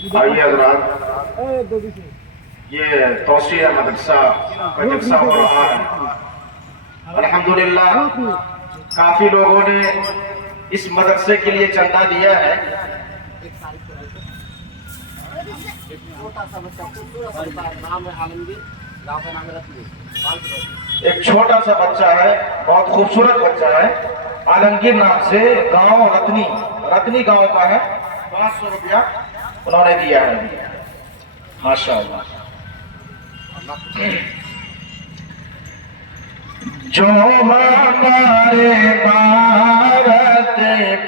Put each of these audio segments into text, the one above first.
आइए हज़रात, ये तौसीह मदरसा का जलसा हो रहा है। अल्हम्दुलिल्लाह काफी लोगों ने इस मदरसे के लिए चंदा दिया है। एक छोटा सा बच्चा है, बहुत खूबसूरत बच्चा है, आलमगीर नाम से, गांव रतनी गांव का है। 500 रुपया उन्होंने दिया है। माशाअल्लाह। जो हमारे भारत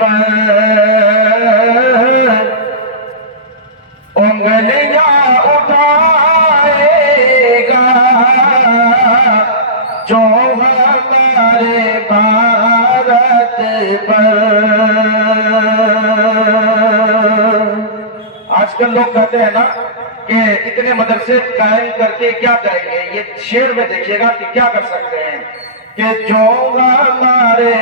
पर उंगलियां उठाएगा, जो हमारे भारत पर। आजकल लोग कहते हैं ना कि इतने मदरसे कायम करके क्या करेंगे। ये शेर में देखिएगा कि क्या कर सकते हैं कि जो हमारे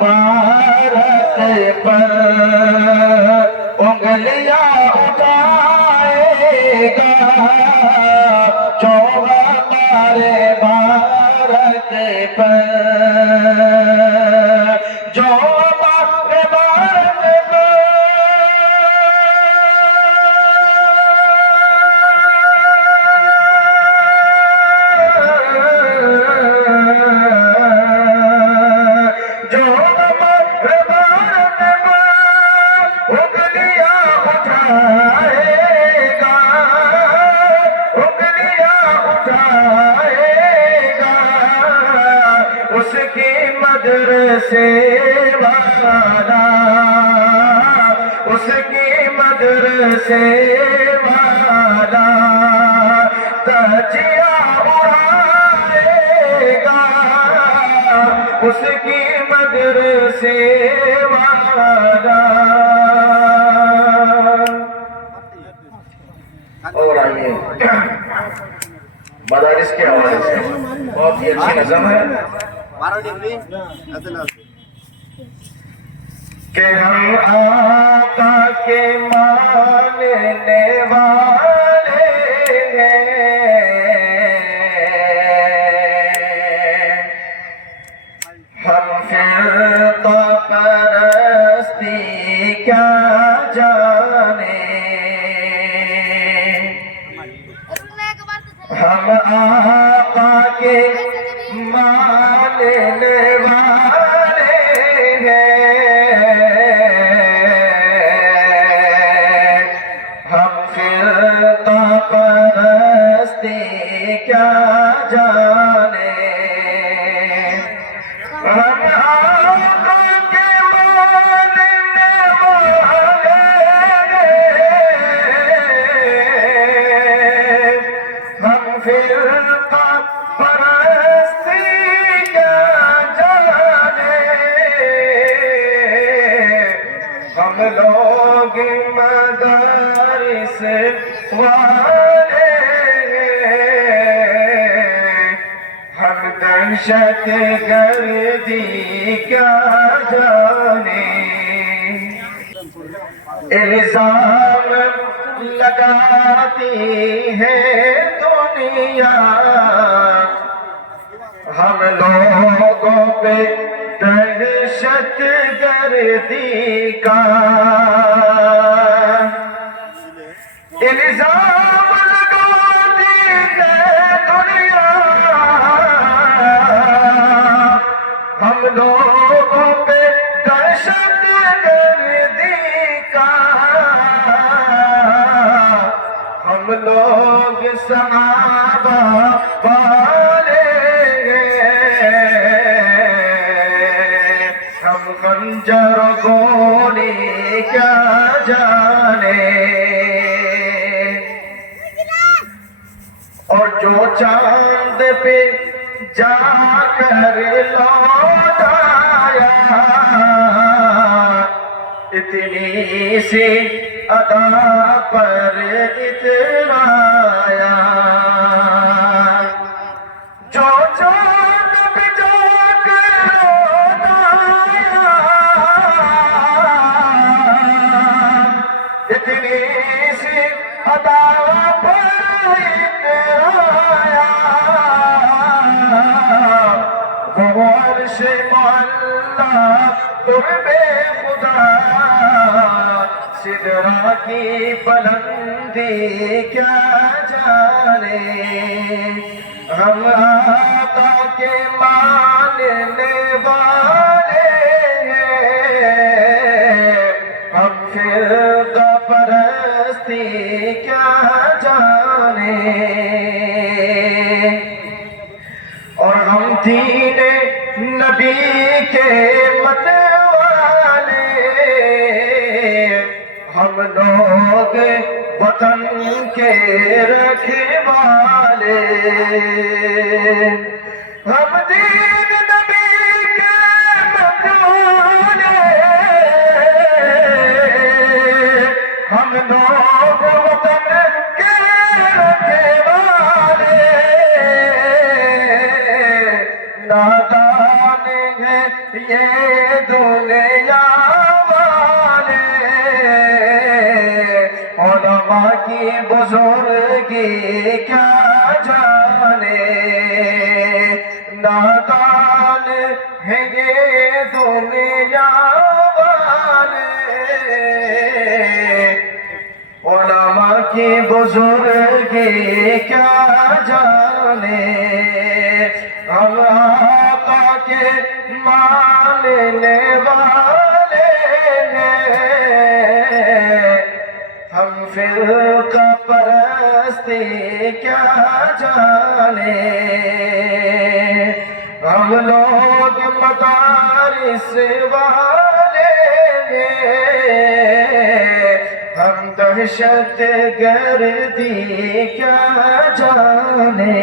भारत पर उंगलियां उठाएगा, जो हमारे भारत पर, जो हमारे भारत पर उसकी मदरसे वाला, उसकी मदरसे वाला तजिया उड़ाएगा, उसकी मदरसे वाला। और आइए मदारिस के हवाले से बहुत ही अच्छी नज़म है कि हम आका के मानने वाले हैं, हम फिरका परस्ती क्या जाने, हम आका के मानने वाले हैं, हम फिरका परस्ती क्या जाने, हम आका के मानने वाले हैं, हम फिरका परस्ती क्या जाने, हम लोग मदारिस वाले हैं, हम दहशत गर्दी क्या जाने। इल्जाम लगाती है दुनिया हम लोगों पे दहशत गर्दी का, इल्जाम लगाती है दुनिया हम लोगों पे दहशत गर्दी का, हम लोग सहाबा वाले हम खंजर गोली क्या जाने, और जो चांद पे जाकर लौट आया इतनी सी अदा पर इतराया, जो चांद पे जाकर लौट आया اتنی سی عطا پر اترایا وہ عرش معلا قرب خدا سدرا کی بلندی کیا جانے ہم آقا کے ماننے والے ہیں ہم فرقہ پرستی کیا جانے اور ہم دین نبی کے متوالے ہم لوگ وطن کے رکھوالے ہم دین نبی کے متوالے ہم لوگ وطن کے رکھوالے نادان ہے یہ دنیا والے علماء کی بزرگی کیا جانے نادان ہے یہ دنیا والے علماء کی بزرگی کیا جانے ہم آقا کے ماننے والے ہیں ہم فرقہ پرستی کیا جانے ہم لوگ مدارس والے ہیں ہم دہشت گردی کیا جانے